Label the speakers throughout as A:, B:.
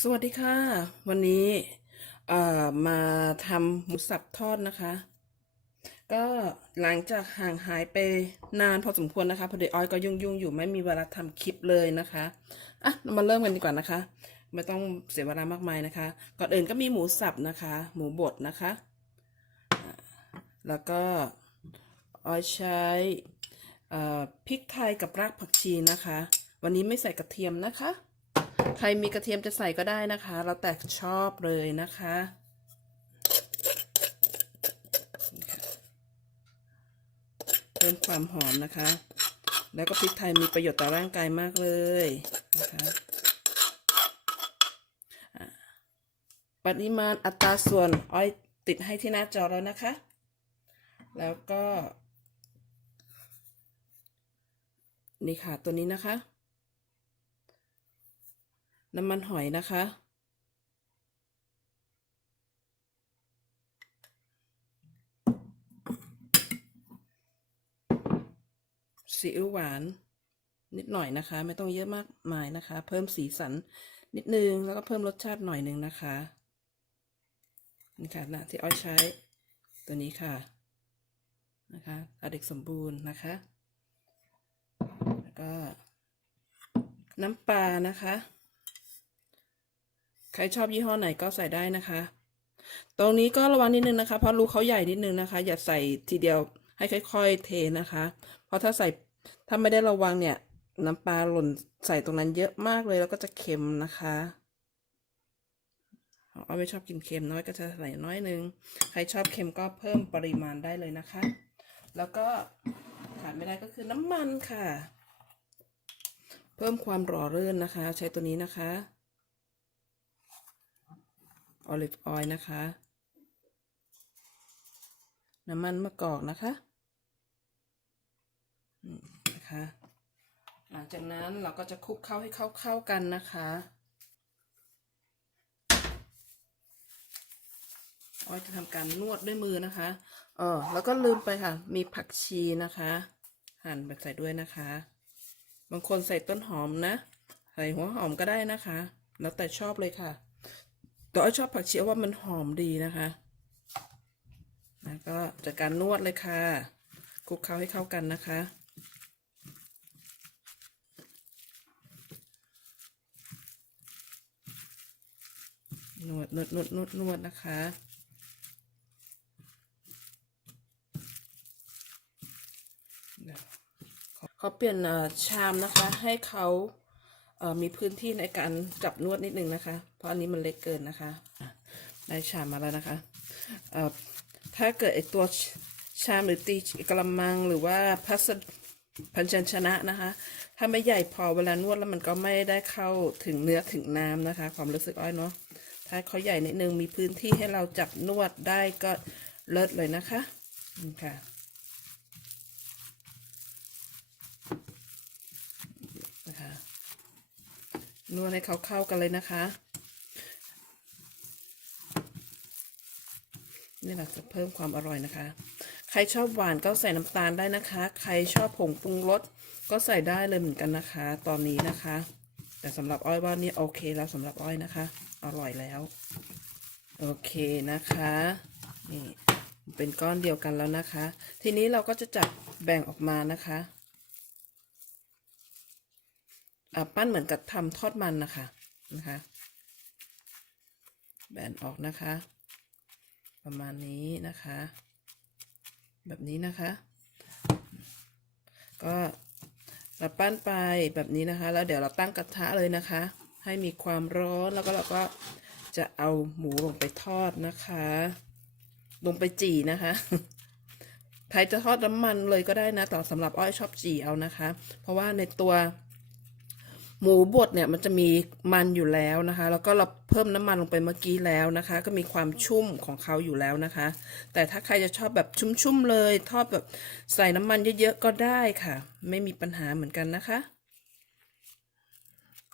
A: สวัสดีค่ะ วันนี้เอ่อมาทำหมูสับทอดนะคะ ก็หลังจากห่างหายไปนานพอสมควรนะคะพอดีออยก็ยุ่งยุ่งอยู่ไม่มีเวลาทำคลิปเลยนะคะอะเรามาเริ่มกันดีกว่านะคะ ไม่ต้องเสียเวลามากมายนะคะ ก่อนอื่นก็มีหมูสับนะคะ หมูบดนะคะ แล้วก็ออยใช้พริกไทยกับรากผักชีนะคะ วันนี้ไม่ใส่กระเทียมนะคะ ใครมีกระเทียมจะใส่ก็ได้นะคะแล้วแต่ชอบเลยนะคะ เพิ่มความหอมนะคะ แล้วก็พริกไทยมีประโยชน์ต่อร่างกายมากเลยนะคะปริมาณอัตราส่วนอ้อยติดให้ที่หน้าจอแล้วนะคะ แล้วก็ นี่ค่ะตัวนี้นะคะ น้ำมันหอยนะคะ ซีอิ๊วหวาน นิดหน่อยนะคะ ไม่ต้องเยอะมากมายนะคะ เพิ่มสีสันนิดนึง แล้วก็เพิ่มรสชาติหน่อยหนึ่งนะคะนี่ค่ะนะที่อ้อยใช้ตัวนี้ค่ะนะคะอเด็กสมบูรณ์นะคะ แล้วก็น้ำปลานะคะ ใครชอบยี่ห้อไหนก็ใส่ได้นะคะ ตรงนี้ก็ระวังนิดนึงนะคะ เพราะรูเขาใหญ่นิดนึงนะคะ อย่าใส่ทีเดียวให้ค่อย ๆ เทนะคะ เพราะถ้าใส่ถ้าไม่ได้ระวังเนี่ย น้ำปลาหล่นใส่ตรงนั้นเยอะมากเลยแล้วก็จะเค็มนะคะเอาไม่ชอบกินเค็มน้อยก็จะใส่น้อยนึง ใครชอบเค็มก็เพิ่มปริมาณได้เลยนะคะ แล้วก็ขาดไม่ได้ก็คือน้ำมันค่ะ เพิ่มความหล่อลื่นนะคะ ใช้ตัวนี้นะคะ ออลิฟออยล์นะคะ น้ำมันมะกอกนะคะนะคะ หลังจากนั้นเราก็จะคลุกเข้าให้เข้าเข้ากันนะคะออยจะทำการนวดด้วยมือนะคะเออแล้วก็ลืมไปค่ะ มีผักชีนะคะ หั่นไปใส่ด้วยนะคะ บางคนใส่ต้นหอมนะ ใส่หัวหอมก็ได้นะคะ แล้วแต่ชอบเลยค่ะ แต่อ้อยชอบผักชีว่ามันหอมดีนะคะแล้วก็จากการนวดเลยค่ะคลุกเคล้าให้เข้ากันนะคะนวดนวดนวดนวดนวดนะคะเขาเปลี่ยนชามนะคะให้เขามีพื้นที่ในการจับนวดนิดนึงนะคะ เพราะอันนี้มันเล็กเกินนะคะได้ชามมาแล้วนะคะถ้าเกิดไอตัวชามหรือตีกระมังหรือว่าพัสดพันชชนะนะคะ ถ้าไม่ใหญ่พอเวลานวดแล้วมันก็ไม่ได้เข้าถึงเนื้อถึงน้ำนะคะ ความรู้สึกอ้อยเนาะถ้าเขาใหญ่นิดนึงมีพื้นที่ให้เราจับนวดได้ก็เลิศเลยนะคะนี่ค่ะนะคะนวดให้เขาเข้ากันเลยนะคะ นี่แหละจะเพิ่มความอร่อยนะคะ ใครชอบหวานก็ใส่น้ำตาลได้นะคะ ใครชอบผงปรุงรสก็ใส่ได้เลยเหมือนกันนะคะ ตอนนี้นะคะ แต่สำหรับอ้อยว่านี่โอเคแล้วสำหรับอ้อยนะคะ อร่อยแล้ว โอเคนะคะนี่เป็นก้อนเดียวกันแล้วนะคะ ทีนี้เราก็จะจับแบ่งออกมานะคะอะปั้นเหมือนกับทำทอดมันนะคะนะคะ แบ่งออกนะคะ ประมาณนี้นะคะ แบบนี้นะคะ ก็เราปั้นไปแบบนี้นะคะ แล้วเดี๋ยวเราตั้งกระทะเลยนะคะ ให้มีความร้อนแล้วก็เราก็จะเอาหมูลงไปทอดนะคะ ลงไปจี่นะคะใครจะทอดน้ำมันเลยก็ได้นะแต่สำหรับอ้อยชอบจี่เอานะคะ เพราะว่าในตัว หมูบดเนี่ยมันจะมีมันอยู่แล้วนะคะ แล้วก็เราเพิ่มน้ำมันลงไปเมื่อกี้แล้วนะคะ ก็มีความชุ่มของเขาอยู่แล้วนะคะ แต่ถ้าใครจะชอบแบบชุ่มๆเลยทอดแบบใส่น้ำมันเยอะๆก็ได้ค่ะ ไม่มีปัญหาเหมือนกันนะคะ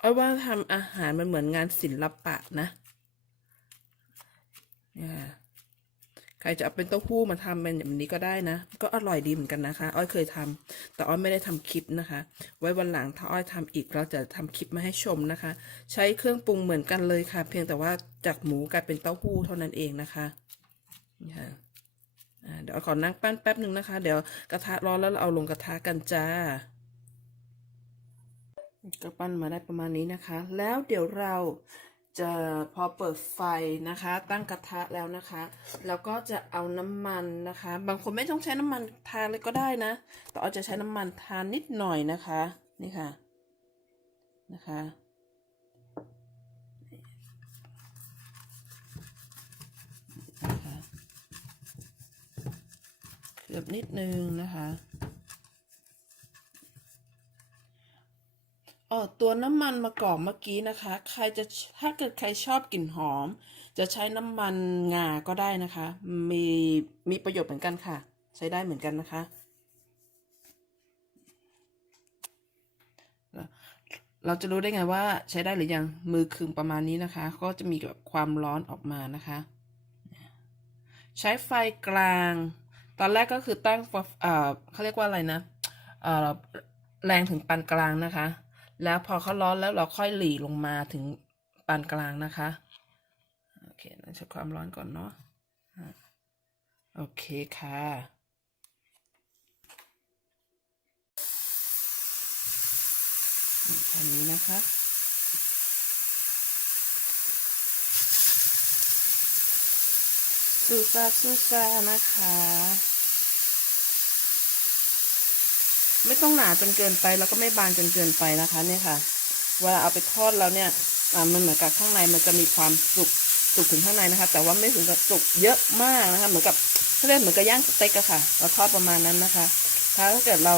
A: อ้อยว่าทำอาหารมันเหมือนงานศิลปะนะเนี่ย ใครจะเอาเป็นเต้าหู้มาทำเป็นแบบนี้ก็ได้นะ ก็อร่อยดีเหมือนกันนะคะ อ้อยเคยทำแต่อ้อยไม่ได้ทำคลิปนะคะ ไว้วันหลังถ้าอ้อยทำอีกเราจะทำคลิปมาให้ชมนะคะ ใช้เครื่องปรุงเหมือนกันเลยค่ะ เพียงแต่ว่าจากหมูกลายเป็นเต้าหู้เท่านั้นเองนะคะนี่ค่ะเดี๋ยวอ้อขอนั่งปั้นแป๊บหนึ่งนะคะ เดี๋ยวกระทะร้อนแล้วเราเอาลงกระทะกันจ้าก็ปั้นมาได้ประมาณนี้นะคะ แล้วเดี๋ยวเรา จะพอเปิดไฟนะคะ ตั้งกระทะแล้วนะคะ แล้วก็จะเอาน้ำมันนะคะ บางคนไม่ต้องใช้น้ำมันทานเลยก็ได้นะ แต่เอาจะใช้น้ำมันทานนิดหน่อยนะคะ นี่ค่ะนะคะเคลือบนิดนึงนะคะ เออตัวน้ำมันมะกอกเมื่อกี้นะคะ ใครจะถ้าเกิดใครชอบกลิ่นหอม จะใช้น้ำมันงาก็ได้นะคะ มีมีประโยชน์เหมือนกันค่ะ ใช้ได้เหมือนกันนะคะ เราจะรู้ได้ไงว่าใช้ได้หรือยังมือคึงประมาณนี้นะคะ ก็จะมีแบบความร้อนออกมานะคะ ใช้ไฟกลาง ตอนแรกก็คือตั้งเอ่อเขาเรียกว่าอะไรนะเอ่อแรงถึงปานกลางนะคะ แล้วพอเขาร้อนแล้วเราค่อยหลีลงมาถึงปานกลางนะคะ โอเคนั่นใช้ความร้อนก่อนเนาะโอเคค่ะแค่นี้นะคะซูซาซูซานะคะ ไม่ต้องหนาจนเกินไปแล้วก็ไม่บางจนเกินไปนะคะเนี่ยค่ะ เวลาเอาไปทอดแล้วเนี่ยมันเหมือนกับข้างในมันจะมีความสุกสุกถึงข้างในนะคะ แต่ว่าไม่ถึงกับสุกเยอะมากนะคะเหมือนกับเขาเรียกเหมือนกับย่างสเต็กอะค่ะ เราทอดประมาณนั้นนะคะ ถ้าเกิดเรา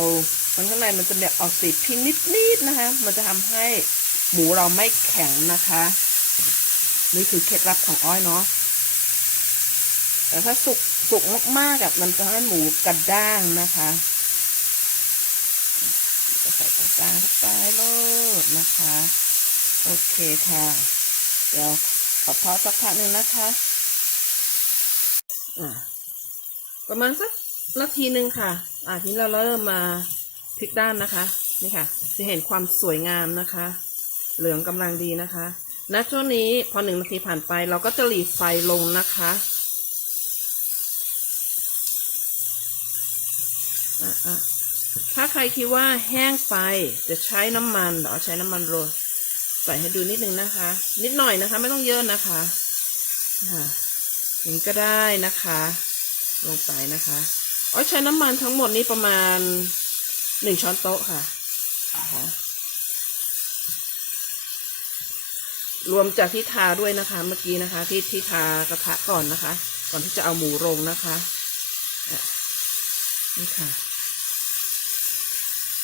A: มันข้างในมันจะแบบออกสีพิงนิดๆนะคะ มันจะทำให้หมูเราไม่แข็งนะคะ นี่คือเคล็ดลับของอ้อยเนาะแต่ถ้าสุกสุกมากๆอะมันจะให้หมูกระด้างนะคะ จะใส่ตรงกลางท้าไปเลยนะคะ โอเคค่ะ เดี๋ยวขอทอสักพักหนึ่งนะคะอ่าประมาณสักนาทีหนึ่งค่ะอ่าทีนี้เราเริ่มมาพลิกด้านนะคะ นี่ค่ะ จะเห็นความสวยงามนะคะ เหลืองกำลังดีนะคะณช่วงนี้พอหนึ่งนาทีผ่านไปเราก็จะหลีไฟลงนะคะอะอะ ถ้าใครคิดว่าแห้งไปจะใช้น้ำมันเดี๋ยวใช้น้ำมันโรยใส่ให้ดูนิดนึงนะคะ นิดหน่อยนะคะ ไม่ต้องเยอะนะคะค่ะอย่างนี้ก็ได้นะคะ ลงไปนะคะอ๋อใช้น้ำมันทั้งหมดนี้ประมาณหนึ่งช้อนโต๊ะค่ะรวมจากที่ทาด้วยนะคะ เมื่อกี้นะคะ ที่ที่ทากระทะก่อนนะคะ ก่อนที่จะเอาหมูลงนะคะนี่ค่ะ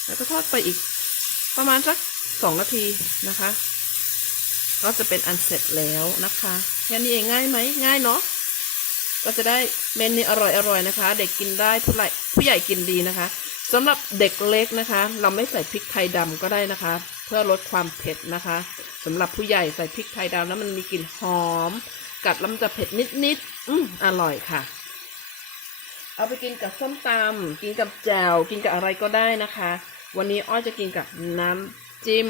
A: แล้วก็ทอดไปอีกประมาณสักสองนาทีนะคะ ก็จะเป็นอันเสร็จแล้วนะคะ แค่นี้เองง่ายไหมง่ายเนาะก็จะได้เมนูอร่อยอร่อยนะคะ เด็กกินได้ผู้ใหญ่ผู้ใหญ่กินดีนะคะสำหรับเด็กเล็กนะคะ เราไม่ใส่พริกไทยดำก็ได้นะคะ เพื่อลดความเผ็ดนะคะสำหรับผู้ใหญ่ใส่พริกไทยดำแล้วมันมีกลิ่นหอม กัดแล้วมันจะเผ็ดนิดๆอืมอร่อยค่ะ เอาไปกินกับส้มตำกินกับแจวกินกับอะไรก็ได้นะคะ วันนี้อ้อยจะกินกับน้ำจิ้ม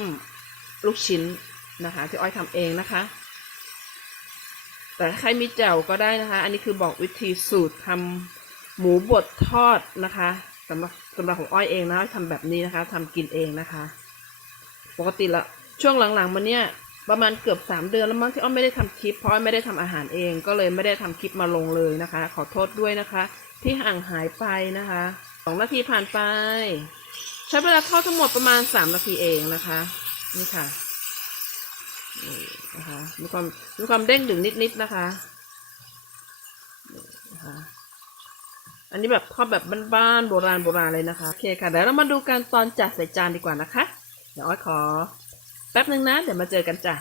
A: ลูกชิ้นนะคะ ที่อ้อยทำเองนะคะ แต่ถ้าใครมีแจ่วก็ได้นะคะ อันนี้คือบอกวิธีสูตรทำหมูบดทอดนะคะสำหรับสำหรับของอ้อยเองนะอ้อยทำแบบนี้นะคะทำกินเองนะคะ ปกติละช่วงหลังๆมาเนี่ยประมาณเกือบสามเดือนแล้วมั้งที่อ้อยไม่ได้ทำคลิปเพราะอ้อยไม่ได้ทำอาหารเองก็เลยไม่ได้ทำคลิปมาลงเลยนะคะ ขอโทษด้วยนะคะ ที่ห่างหายไปนะคะสองนาทีผ่านไป ใช้เวลาทอดทั้งหมดประมาณสามนาทีเองนะคะ นี่ค่ะนี่นะคะมีความมีความเด้งดึงนิดๆนะคะนี่นะคะ อันนี้แบบทอดแบบบ้านๆโบราณโบราณเลยนะคะโอเคค่ะเดี๋ยวเรามาดูการตอนจัดใส่จานดีกว่านะคะ เดี๋ยวอ้อยขอ แป๊บนึงนะ เดี๋ยวมาเจอกันจ้ะ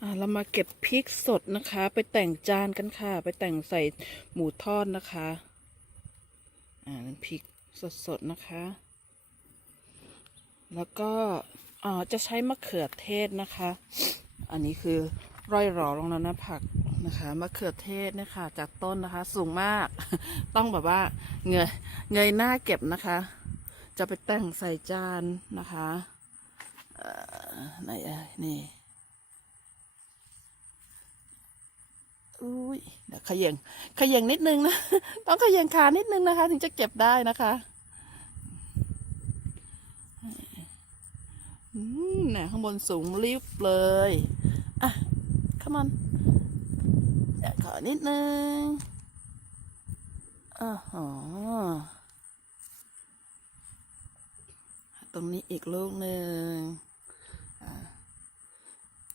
A: อ่าเรามาเก็บพริกสดนะคะ ไปแต่งจานกันค่ะ ไปแต่งใส่หมูทอดนะคะ อ่านั่นพริก สดๆ นะคะ แล้วก็อ่าจะใช้มะเขือเทศนะคะ อันนี้คือร่อยหรอลงแล้วนะผักนะคะมะเขือเทศเนี่ยค่ะจากต้นนะคะสูงมาก ต้องแบบว่าเงยเงยหน้าเก็บนะคะ จะไปแต่งใส่จานนะคะเออไหนอะนี่อุ้ยเดี๋ยวขย่งขย่งนิดนึงนะ ต้องขย่งขานิดนึงนะคะ ถึงจะเก็บได้นะคะอืม เนี่ยข้างบนสูงรีบเลย อะ come on เดี๋ยวขอนิดนึงอ๋อตรงนี้อีกลูกหนึ่ง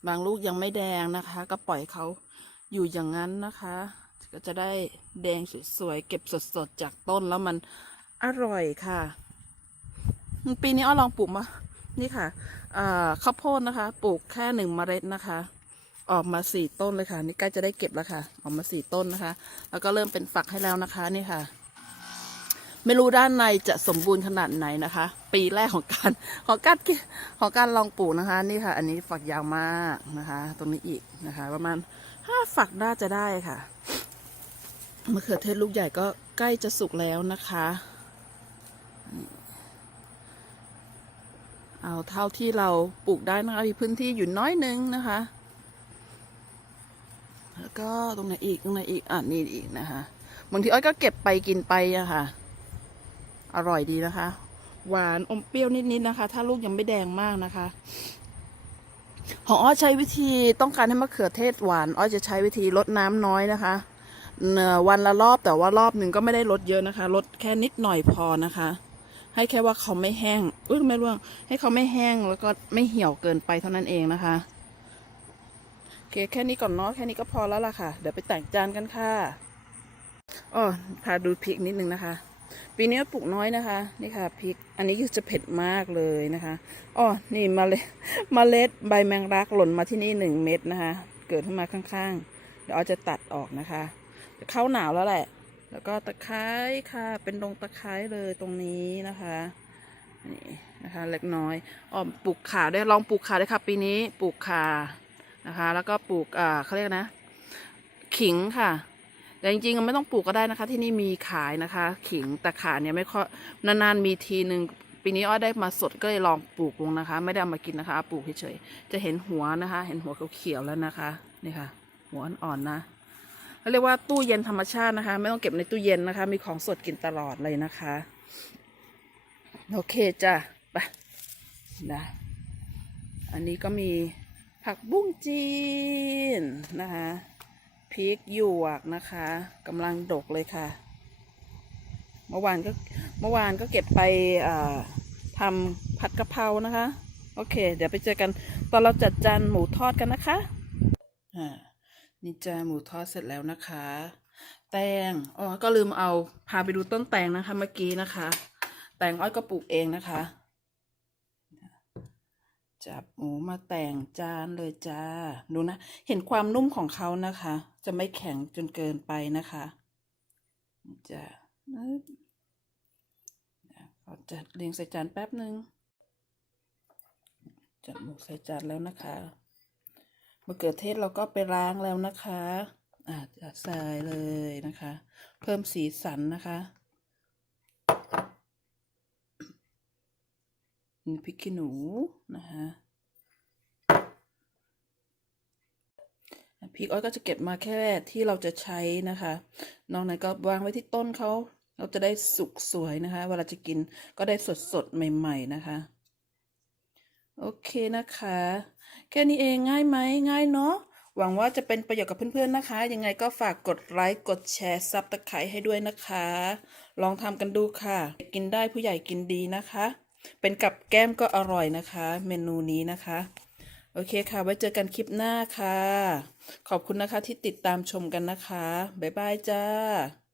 A: บางลูกยังไม่แดงนะคะ ก็ปล่อยเขาอยู่อย่างนั้นนะคะ ก็จะได้แดงสวยๆ เก็บสดๆ จากต้นแล้วมันอร่อยค่ะ ปีนี้อ้อลองปลูกมา นี่ค่ะข้าวโพดนะคะ ปลูกแค่หนึ่งเมล็ดนะคะ ออกมาสี่ต้นเลยค่ะ นี่ใกล้จะได้เก็บแล้วค่ะ ออกมาสี่ต้นนะคะ แล้วก็เริ่มเป็นฝักให้แล้วนะคะนี่ค่ะ ไม่รู้ด้านในจะสมบูรณ์ขนาดไหนนะคะ ปีแรกของการของการของการลองปลูกนะคะ นี่ค่ะ อันนี้ฝักยาวมากนะคะ ตรงนี้อีกนะคะ ประมาณห้าฝักน่าจะได้ค่ะมะเขือเทศลูกใหญ่ก็ใกล้จะสุกแล้วนะคะ เอาเท่าที่เราปลูกได้นะคะมีพื้นที่อยู่น้อยนึงนะคะ แล้วก็ตรงไหนอีกตรงไหนอีกอะนี่อีกนะคะบางทีอ้อยก็เก็บไปกินไปอะค่ะ อร่อยดีนะคะ หวานอมเปรี้ยวนิดๆนะคะ ถ้าลูกยังไม่แดงมากนะคะของอ้อยใช้วิธีต้องการให้มะเขือเทศหวานอ้อยจะใช้วิธีลดน้ำน้อยนะคะเอ่อวันละรอบแต่ว่ารอบหนึ่งก็ไม่ได้ลดเยอะนะคะลดแค่นิดหน่อยพอนะคะ ให้แค่ว่าเขาไม่แห้งอุ้ยไม่ร่วง ให้เขาไม่แห้งแล้วก็ไม่เหี่ยวเกินไปเท่านั้นเองนะคะโอเคแค่นี้ก่อนเนาะแค่นี้ก็พอแล้วล่ะค่ะ เดี๋ยวไปแต่งจานกันค่ะอ๋อพาดูพริกนิดนึงนะคะ ปีนี้ปลูกน้อยนะคะ นี่ค่ะพริก อันนี้คือจะเผ็ดมากเลยนะคะอ๋อนี่มเมล็ดเมล็ดใบแมงลักหล่นมาที่นี่หนึ่งเม็ดนะคะ เกิดขึ้นมาข้างๆ เดี๋ยวเอาจะตัดออกนะคะเข้าหนาวแล้วแหละ แล้วก็ตะไคร้ค่ะ เป็นดงตะไคร้เลยตรงนี้นะคะนี่นะคะเล็กน้อยอ๋อปลูกขาได้วยลองปลูกขาได้วยค่ะ ปีนี้ปลูกขานะคะ แล้วก็ปลูกอ่าเขาเรียกนะ ขิงค่ะแต่จริงๆไม่ต้องปลูกก็ได้นะคะ ที่นี่มีขายนะคะ ขิงแต่ขาเนี่ยไม่ค่อยนานๆมีทีหนึ่งปีนี้อ้อยได้มาสดก็เลยลองปลูกลงนะคะ ไม่ได้เอามากินนะคะปลูกเฉยๆจะเห็นหัวนะคะ เห็นหัวเขียวๆแล้วนะคะนี่ค่ะ หัวอ่อนๆนะ เขาเรียกว่าตู้เย็นธรรมชาตินะคะ ไม่ต้องเก็บในตู้เย็นนะคะ มีของสดกินตลอดเลยนะคะ โอเคจ้ะไปนะอันนี้ก็มีผักบุ้งจีนนะคะพริกหยวกนะคะกำลังดกเลยค่ะ เมื่อวานก็เมื่อวานก็เก็บไปทำผัดกะเพรานะคะ โอเค เดี๋ยวไปเจอกันตอนเราจัดจานหมูทอดกันนะคะอ่า นี่จาหมูทอดเสร็จแล้วนะคะ แตงอ๋อก็ลืมเอาพาไปดูต้นแตงนะคะ เมื่อกี้นะคะ แตงอ้อยก็ปลูกเองนะคะ จับหมูมาแต่งจานเลยจ้าดูนะ เห็นความนุ่มของเขานะคะ จะไม่แข็งจนเกินไปนะคะจะปึ๊บขอจัดเรียงใส่จานแป๊บหนึ่งจัดหมูใส่จานแล้วนะคะ มะเขือเทศเราก็ไปล้างแล้วนะคะอ่าจะใส่เลยนะคะ เพิ่มสีสันนะคะมีพริกขี้หนูนะคะพริกอ้อยก็จะเก็บมาแค่ที่เราจะใช้นะคะ นอกนั้นก็วางไว้ที่ต้นเขาเราจะได้สุกสวยนะคะ เวลาจะกินก็ได้สดสดใหม่ ๆ นะคะ โอเคนะคะ แค่นี้เองง่ายไหมง่ายเนาะหวังว่าจะเป็นประโยชน์กับเพื่อนๆนะคะ ยังไงก็ฝากกดไลค์กดแชร์ซับตะไคร้ให้ด้วยนะคะ ลองทำกันดูค่ะ กินได้ผู้ใหญ่กินดีนะคะ เป็นกับแก้มก็อร่อยนะคะ เมนูนี้นะคะ โอเคค่ะ ไว้เจอกันคลิปหน้าค่ะ ขอบคุณนะคะที่ติดตามชมกันนะคะ บ๊ายบายจ้า